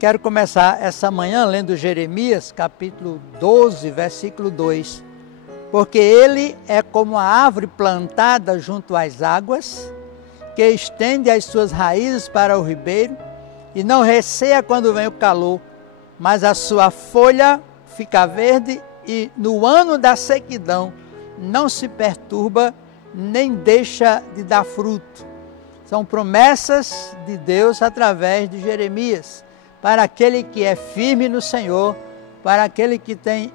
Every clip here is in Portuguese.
Quero começar essa manhã lendo Jeremias, capítulo 12, versículo 2. Porque ele é como a árvore plantada junto às águas, que estende as suas raízes para o ribeiro, e não receia quando vem o calor, mas a sua folha fica verde, e no ano da sequidão não se perturba, nem deixa de dar fruto. São promessas de Deus através de Jeremias, para aquele que é firme no Senhor, para aquele que tem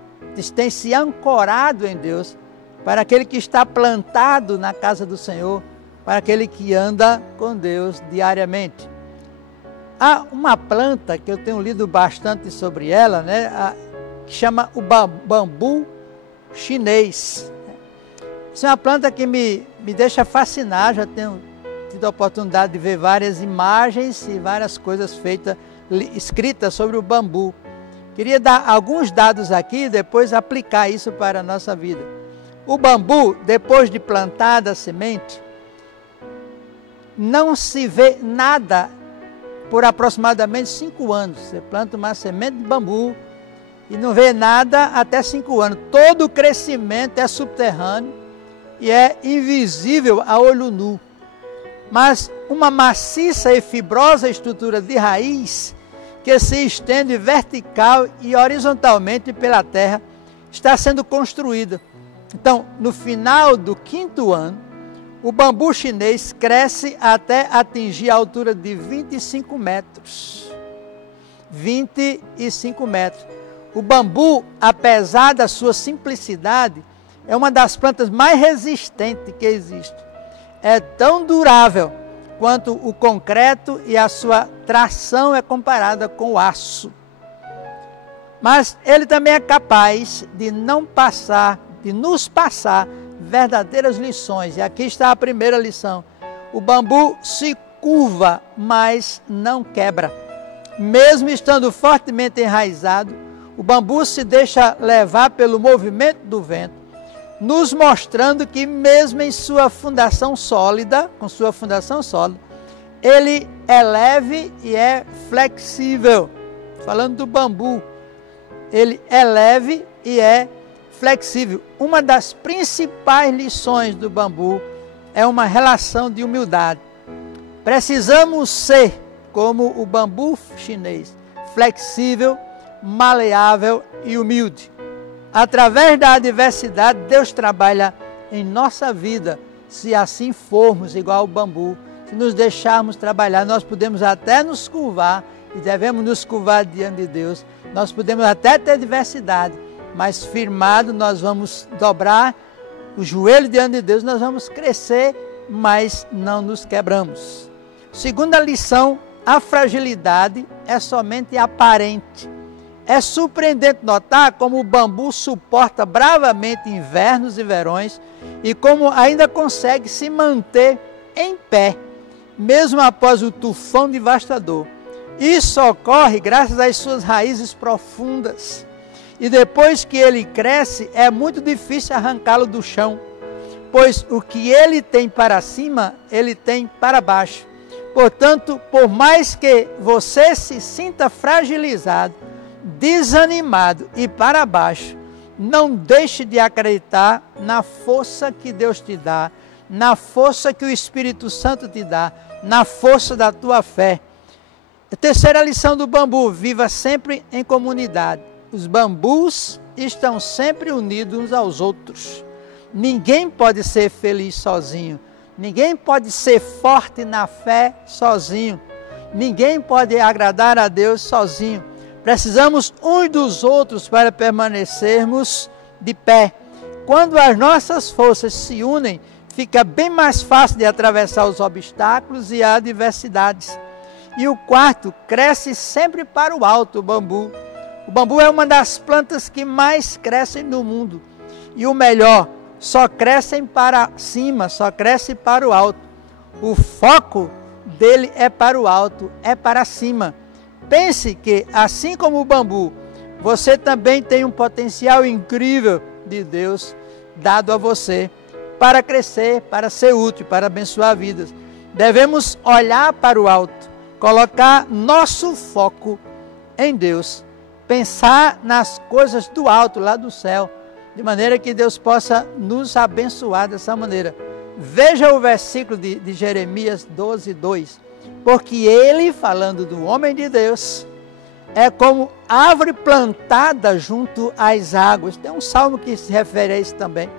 se ancorado em Deus, para aquele que está plantado na casa do Senhor, para aquele que anda com Deus diariamente. Há uma planta que eu tenho lido bastante sobre ela, que chama o bambu chinês. Essa é uma planta que me deixa fascinar. Já tenho tido a oportunidade de ver várias imagens e várias coisas escritas sobre o bambu. Queria dar alguns dados aqui e depois aplicar isso para a nossa vida. O bambu, depois de plantada a semente, não se vê nada por aproximadamente 5 anos. Você planta uma semente de bambu e não vê nada até 5 anos. Todo o crescimento é subterrâneo e é invisível a olho nu. Mas uma maciça e fibrosa estrutura de raiz que se estende vertical e horizontalmente pela terra está sendo construída. Então, no final do 5º ano, o bambu chinês cresce até atingir a altura de 25 metros. 25 metros. O bambu, apesar da sua simplicidade, é uma das plantas mais resistentes que existe. É tão durável quanto o concreto e a sua tração é comparada com o aço. Mas ele também é capaz de nos passar verdadeiras lições. E aqui está a primeira lição. O bambu se curva, mas não quebra. Mesmo estando fortemente enraizado, o bambu se deixa levar pelo movimento do vento, nos mostrando que mesmo em sua fundação sólida, ele é leve e é flexível. Falando do bambu, ele é leve e é flexível. Uma das principais lições do bambu é uma relação de humildade. Precisamos ser como o bambu chinês, flexível, maleável e humilde. Através da adversidade, Deus trabalha em nossa vida. Se assim formos igual ao bambu, se nos deixarmos trabalhar, nós podemos até nos curvar, e devemos nos curvar diante de Deus. Nós podemos até ter adversidade, mas firmado nós vamos dobrar o joelho diante de Deus, nós vamos crescer, mas não nos quebramos. Segunda lição, a fragilidade é somente aparente. É surpreendente notar como o bambu suporta bravamente invernos e verões e como ainda consegue se manter em pé, mesmo após o tufão devastador. Isso ocorre graças às suas raízes profundas. E depois que ele cresce, é muito difícil arrancá-lo do chão, pois o que ele tem para cima, ele tem para baixo. Portanto, por mais que você se sinta fragilizado, desanimado e para baixo, não deixe de acreditar na força que Deus te dá, na força que o Espírito Santo te dá, na força da tua fé. A terceira lição do bambu: viva sempre em comunidade. Os bambus estão sempre unidos uns aos outros. Ninguém pode ser feliz sozinho. Ninguém pode ser forte na fé sozinho. Ninguém pode agradar a Deus sozinho. Precisamos uns dos outros para permanecermos de pé. Quando as nossas forças se unem, fica bem mais fácil de atravessar os obstáculos e as adversidades. E o quarto, cresce sempre para o alto o bambu. O bambu é uma das plantas que mais crescem no mundo. E o melhor, só crescem para cima, só cresce para o alto. O foco dele é para o alto, é para cima. Pense que, assim como o bambu, você também tem um potencial incrível de Deus dado a você para crescer, para ser útil, para abençoar vidas. Devemos olhar para o alto, colocar nosso foco em Deus, pensar nas coisas do alto, lá do céu, de maneira que Deus possa nos abençoar dessa maneira. Veja o versículo de Jeremias 12:2. Porque ele, falando do homem de Deus, é como árvore plantada junto às águas. Tem um salmo que se refere a isso também.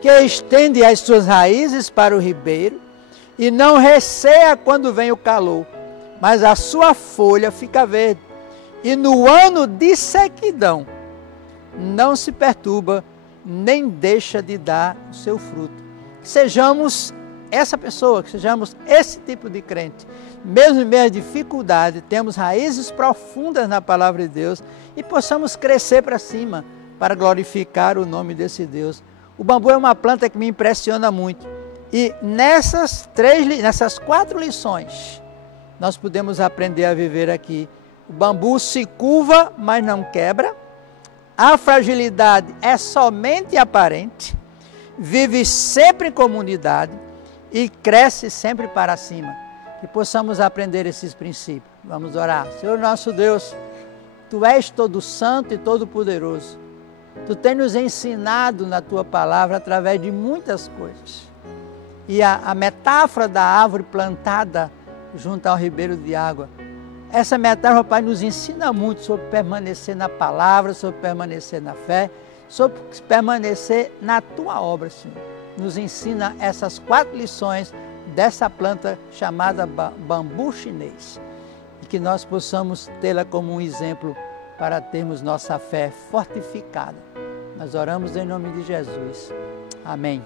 Que estende as suas raízes para o ribeiro e não receia quando vem o calor, mas a sua folha fica verde. E no ano de sequidão não se perturba, nem deixa de dar o seu fruto. Que sejamos essa pessoa, que sejamos esse tipo de crente. Mesmo em meio à dificuldade, temos raízes profundas na palavra de Deus e possamos crescer para cima para glorificar o nome desse Deus. O bambu é uma planta que me impressiona muito. E nessas 4 lições, nós podemos aprender a viver aqui. O bambu se curva, mas não quebra. A fragilidade é somente aparente. Vive sempre em comunidade e cresce sempre para cima. Que possamos aprender esses princípios. Vamos orar. Senhor nosso Deus, Tu és todo santo e todo poderoso. Tu tens nos ensinado na Tua palavra através de muitas coisas. E a metáfora da árvore plantada junto ao ribeiro de água, essa metáfora, Pai, nos ensina muito sobre permanecer na palavra, sobre permanecer na fé, sobre permanecer na Tua obra, Senhor. Nos ensina essas 4 lições dessa planta chamada bambu chinês. E que nós possamos tê-la como um exemplo para termos nossa fé fortificada. Nós oramos em nome de Jesus. Amém.